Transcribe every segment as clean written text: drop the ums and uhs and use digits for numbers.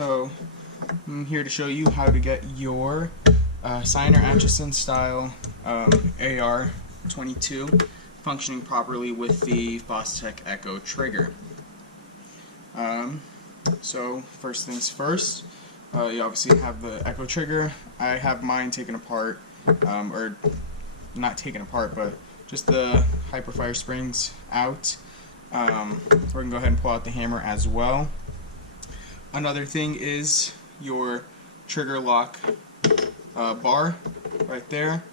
So I'm here to show you how to get your Ciener Atchisson style AR-22 functioning properly with the Fostech Echo Trigger. So first things first, you obviously have the Echo Trigger. I have mine taken apart, or not taken apart, but just the hyperfire springs out. We can go ahead and pull out the hammer as well. Another thing is your trigger lock bar right there.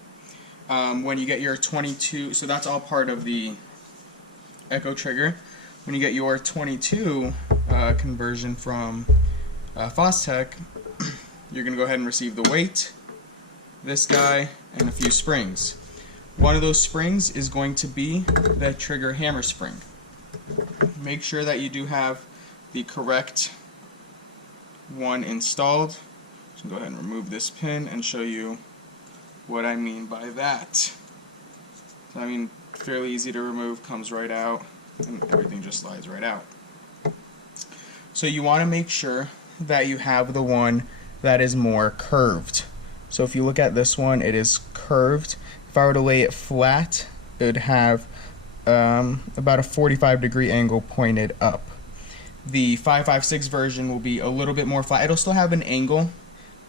When you get your 22, so that's all part of the Echo Trigger. When you get your 22 conversion from Fostech, you're going to go ahead and receive the weight, this guy, and a few springs. One of those springs is going to be the trigger hammer spring. Make sure that you do have the correct one installed. So go ahead and remove this pin and show you what I mean by that. So, I mean, fairly easy to remove, comes right out, and everything just slides right out. So you want to make sure that you have the one that is more curved. So if you look at this one, it is curved. If I were to lay it flat, it would have about a 45-degree angle pointed up. The 5.56 version will be a little bit more flat. It'll still have an angle,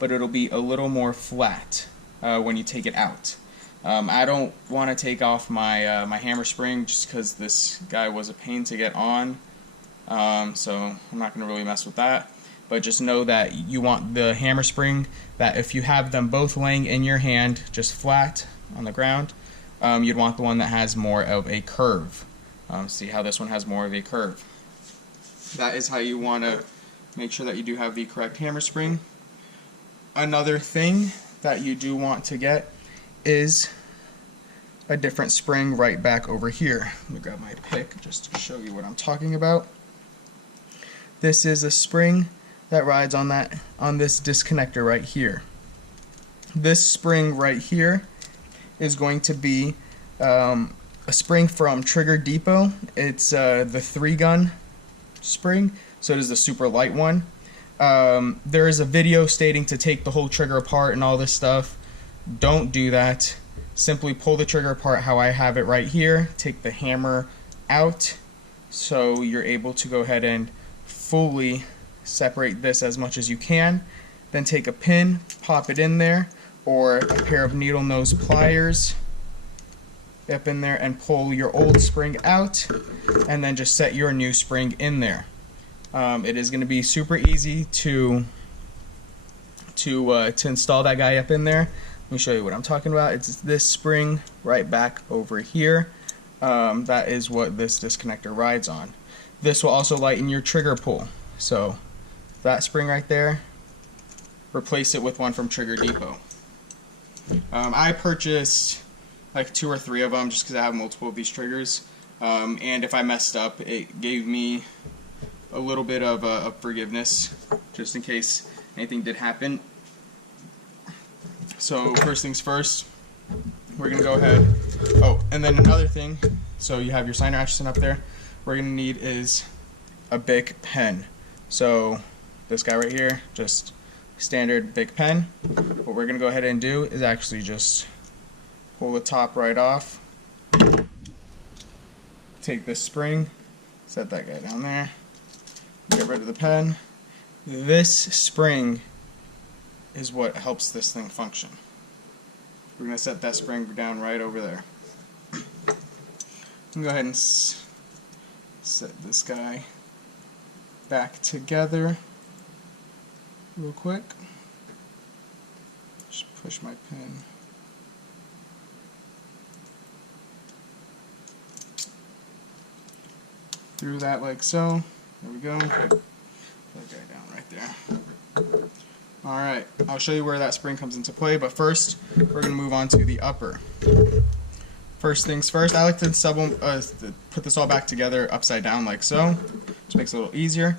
but it'll be a little more flat when you take it out. I don't want to take off my my hammer spring just because this guy was a pain to get on, so I'm not going to really mess with that. But just know that you want the hammer spring that if you have them both laying in your hand just flat on the ground, you'd want the one that has more of a curve. See how this one has more of a curve. That is how you want to make sure that you do have the correct hammer spring. Another thing that you do want to get is a different spring right back over here. Let me grab my pick just to show you what I'm talking about. This is a spring that rides on this disconnector right here. This spring right here is going to be a spring from Trigger Depot. It's the 3-gun spring, so it is the super light one. There is a video stating to take the whole trigger apart and all this stuff. Don't do that. Simply pull the trigger apart how I have it right here. Take the hammer out so you're able to go ahead and fully separate this as much as you can. Then take a pin, pop it in there, or a pair of needle nose pliers up in there and pull your old spring out, and then just set your new spring in there. It is going to be super easy to install that guy up in there. Let me show you what I'm talking about. It's this spring right back over here. That is what this disconnector rides on. This will also lighten your trigger pull. So that spring right there, replace it with one from Trigger Depot. I purchased like 2 or 3 of them just because I have multiple of these triggers, and if I messed up, it gave me a little bit of forgiveness just in case anything did happen. So first things first, we're gonna go ahead, oh, and then another thing, so you have your Ciener Atchisson up there. What we're gonna need is a Bic pen. So this guy right here, just standard Bic pen. What we're gonna go ahead and do is actually just pull the top right off, take this spring, set that guy down there, get rid of the pen. This spring is what helps this thing function. We're going to set that spring down right over there. Go ahead and set this guy back together real quick. Just push my pin through that like so. There we go. Put that guy down right there. Alright, I'll show you where that spring comes into play, but first we're going to move on to the upper. First things first, I like to put this all back together upside down like so. Just makes it a little easier.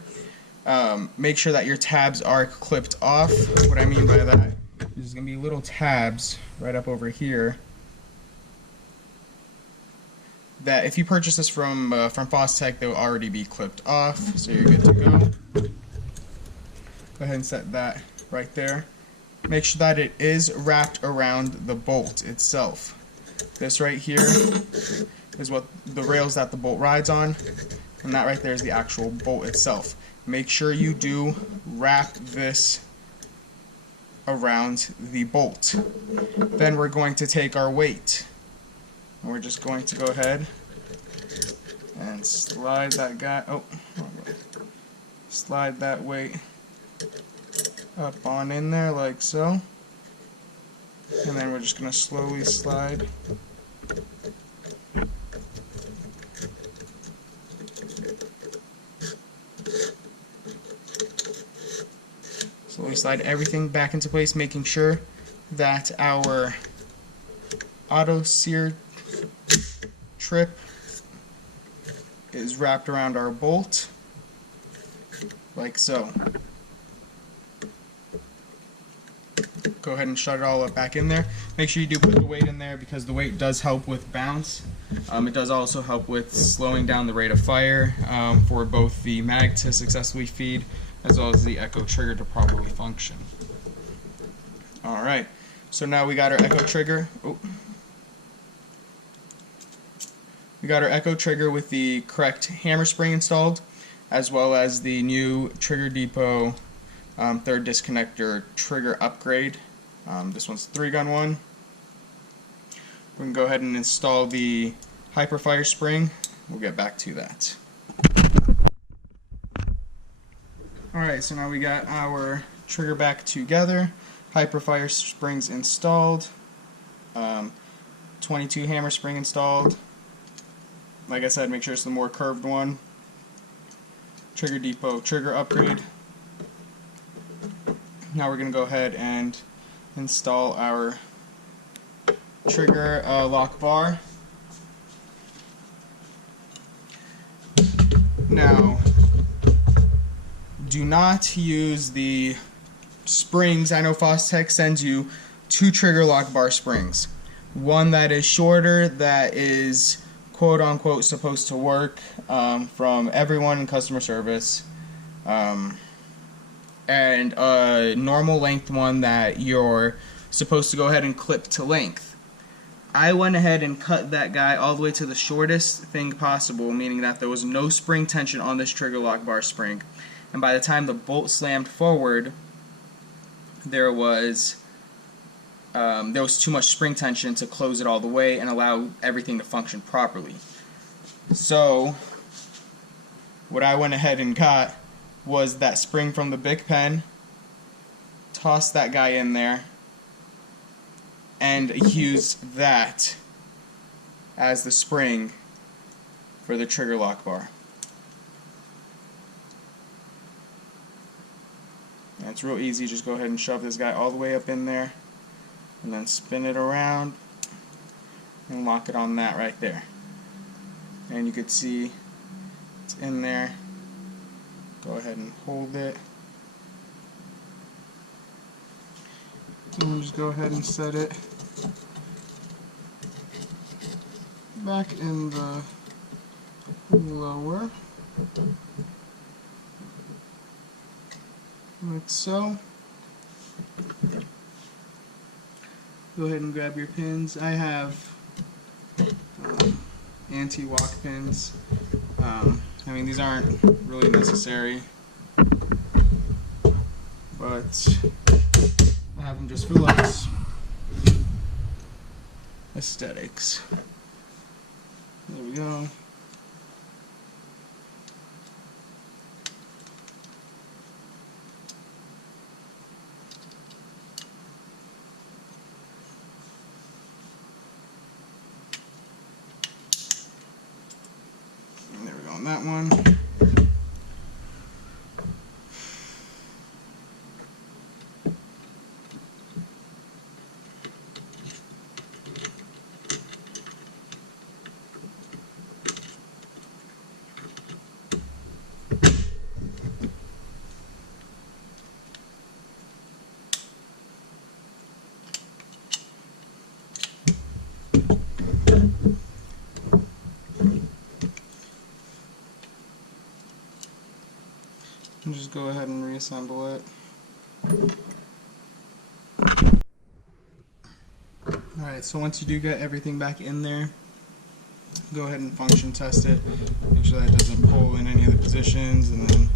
Make sure that your tabs are clipped off. What I mean by that, there's going to be little tabs right up over here that if you purchase this from Fostech, they will already be clipped off, so you're good to go. Go ahead and set that right there. Make sure that it is wrapped around the bolt itself. This right here is what the rails that the bolt rides on, and that right there is the actual bolt itself. Make sure you do wrap this around the bolt. Then we're going to take our weight, and we're just going to go ahead and slide that guy, slide that weight up on in there like so, and then we're just going to slowly slide everything back into place, making sure that our auto sear trip is wrapped around our bolt like so. Go ahead and shut it all up back in there. Make sure you do put the weight in there because the weight does help with bounce. It does also help with slowing down the rate of fire for both the mag to successfully feed as well as the Echo Trigger to properly function. Alright, so now we got our Echo Trigger. We got our Echo Trigger with the correct hammer spring installed, as well as the new Trigger Depot third disconnector trigger upgrade. This one's the 3-gun one. We can go ahead and install the Hyperfire spring. We'll get back to that. Alright, so now we got our trigger back together. Hyperfire springs installed. 22 hammer spring installed. Like I said, make sure it's the more curved one. Trigger Depot trigger upgrade. Now we're going to go ahead and install our trigger lock bar. Now, do not use the springs. I know Fostech sends you 2 trigger lock bar springs. One that is shorter, that is quote unquote supposed to work from everyone in customer service, and a normal length one that you're supposed to go ahead and clip to length. I went ahead and cut that guy all the way to the shortest thing possible, meaning that there was no spring tension on this trigger lock bar spring. And by the time the bolt slammed forward, there was too much spring tension to close it all the way and allow everything to function properly. So what I went ahead and got was that spring from the Bic pen, tossed that guy in there, and used that as the spring for the trigger lock bar. And it's real easy, just go ahead and shove this guy all the way up in there and then spin it around and lock it on that right there. And you can see it's in there. Go ahead and hold it. And we'll just go ahead and set it back in the lower, like so. Go ahead and grab your pins. I have anti-lock pins. I mean, these aren't really necessary, but I have them just for looks. Aesthetics. There we go. And there we go on that one. Just go ahead and reassemble it. Alright, so once you do get everything back in there, go ahead and function test it. Make sure that doesn't pull in any of the positions, and then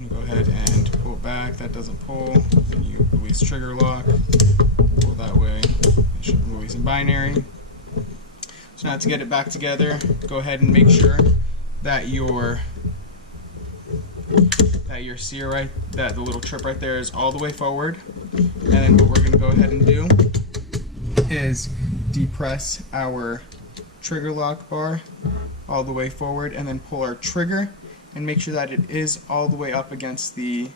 you go ahead and pull it back. That doesn't pull. Then you release trigger lock. Pull that way. It should release in binary. So now to get it back together, go ahead and make sure that your Ciener, that the little trip right there is all the way forward. And then what we're going to go ahead and do is depress our trigger lock bar all the way forward, and then pull our trigger and make sure that it is all the way up against the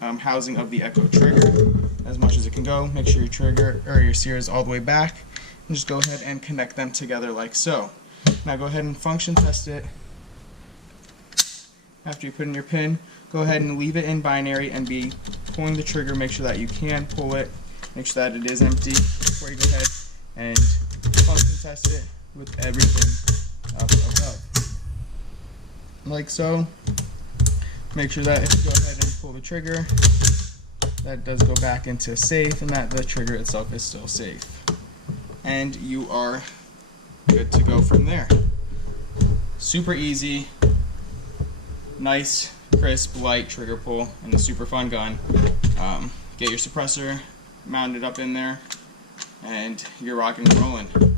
housing of the Echo Trigger as much as it can go. Make sure your trigger or your Ciener is all the way back, and just go ahead and connect them together like so. Now go ahead and function test it. After you put in your pin, go ahead and leave it in binary and be pulling the trigger. Make sure that you can pull it. Make sure that it is empty before you go ahead and function test it with everything up above. Like so. Make sure that if you go ahead and pull the trigger, that does go back into safe, and that the trigger itself is still safe. And you are good to go from there. Super easy, nice, crisp, light trigger pull, and a super fun gun. Get your suppressor mounted up in there, and you're rocking and rolling.